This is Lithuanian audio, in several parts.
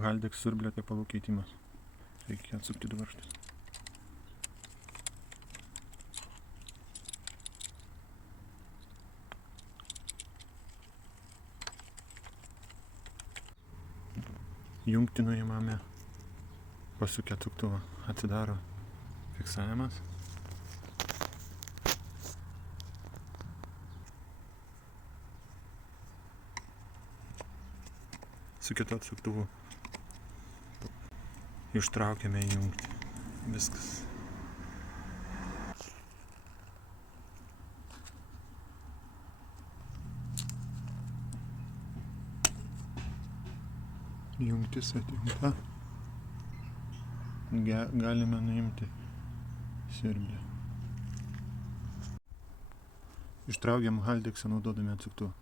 Haldex siurblio tepalų keitimas. Reikia atsukti du varžtus. Jungti nuimame, pasukę atsuktuvą, atsidaro fiksavimas. Su kitu atsuktuvu ištraukiame jungti. Viskas. Jungtis atjungta. Galime nuimti siurblį. Ištraukiam Haldexą naudodami atsuktuvą.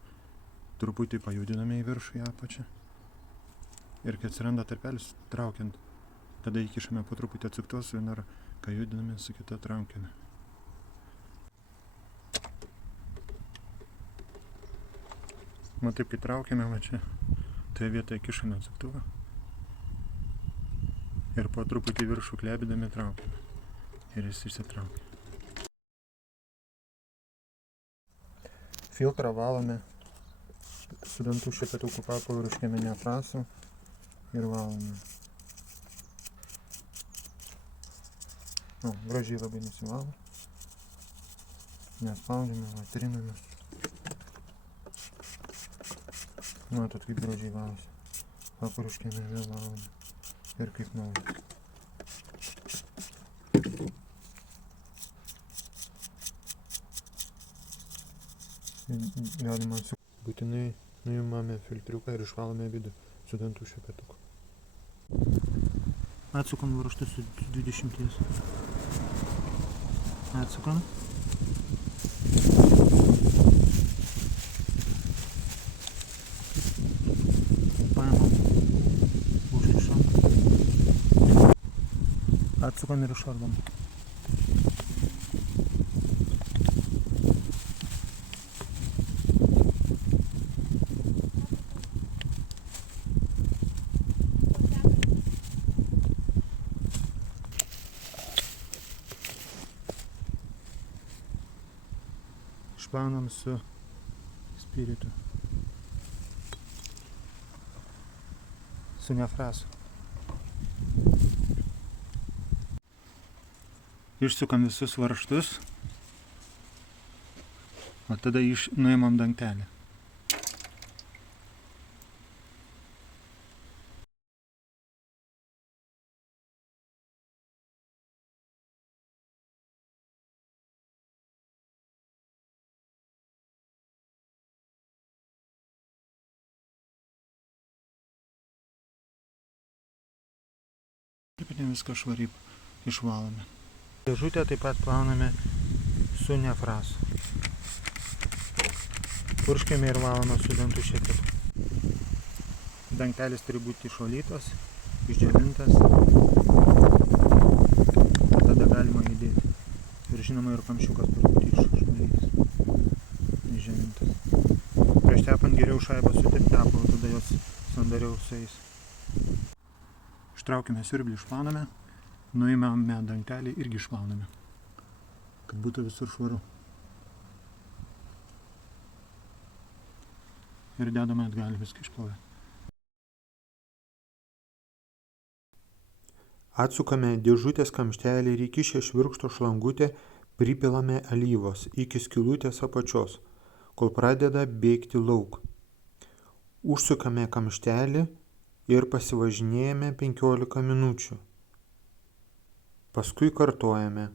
Truputį pajudiname į viršų, į apačią. Ir kai atsiranda tarpelis, traukiant, tada įkišame po truputį atsuktuvą su viena ranka judiname, su kita traukiame. Taip, kai traukiame, va čia, toje vietoje kišame atsuktuvą. Ir po truputį viršų klebidami traukiame. Ir jis išsitraukia. Filtrą valome su dantų šepetuku papalu, ruškiame neafrasų ir valome. Gražiai labai nusivalo. Nespaudžiame, triname. Matot, kaip gražiai valosi. Paparuškiame vėl valome. Ir kaip naujas. Galima būtinai nuimame filtriuką ir išvalome vidų su dantų šepetuku. Atsukam varžtus su 20. Atsukam. Atsukam ir išardom. Išplaunam su spiritu. Su neafrasu. Išsukam visus varžtus, o tada nuimam dangtelį. Taip viską švariai išvalome. Dėžutę taip pat plauname su neafrasu. Purškiame ir valome su dantų šepetuku. Dangtelis turi būti išvalytas, išdžiovintas. Tada galima įdėti. Ir žinoma, ir kamščiukas turi būti išvalytas, išdžiovintas. Prieš tepant geriau šaibą sutepti tepalu, tada jos sandariau sueis. Ištraukime siurblį, išplauname. Nuimame dangtelį, irgi išplauname, kad būtų visur švaru. Ir dedame atgal viską išplovę. Atsukame dėžutės kamštelį ir įkišę švirkšto šlangutę pripilame alyvos iki skylutės apačios, kol pradeda bėgti lauk. Užsukame kamštelį ir pasivažinėjame 15 minučių. Paskui kartojame.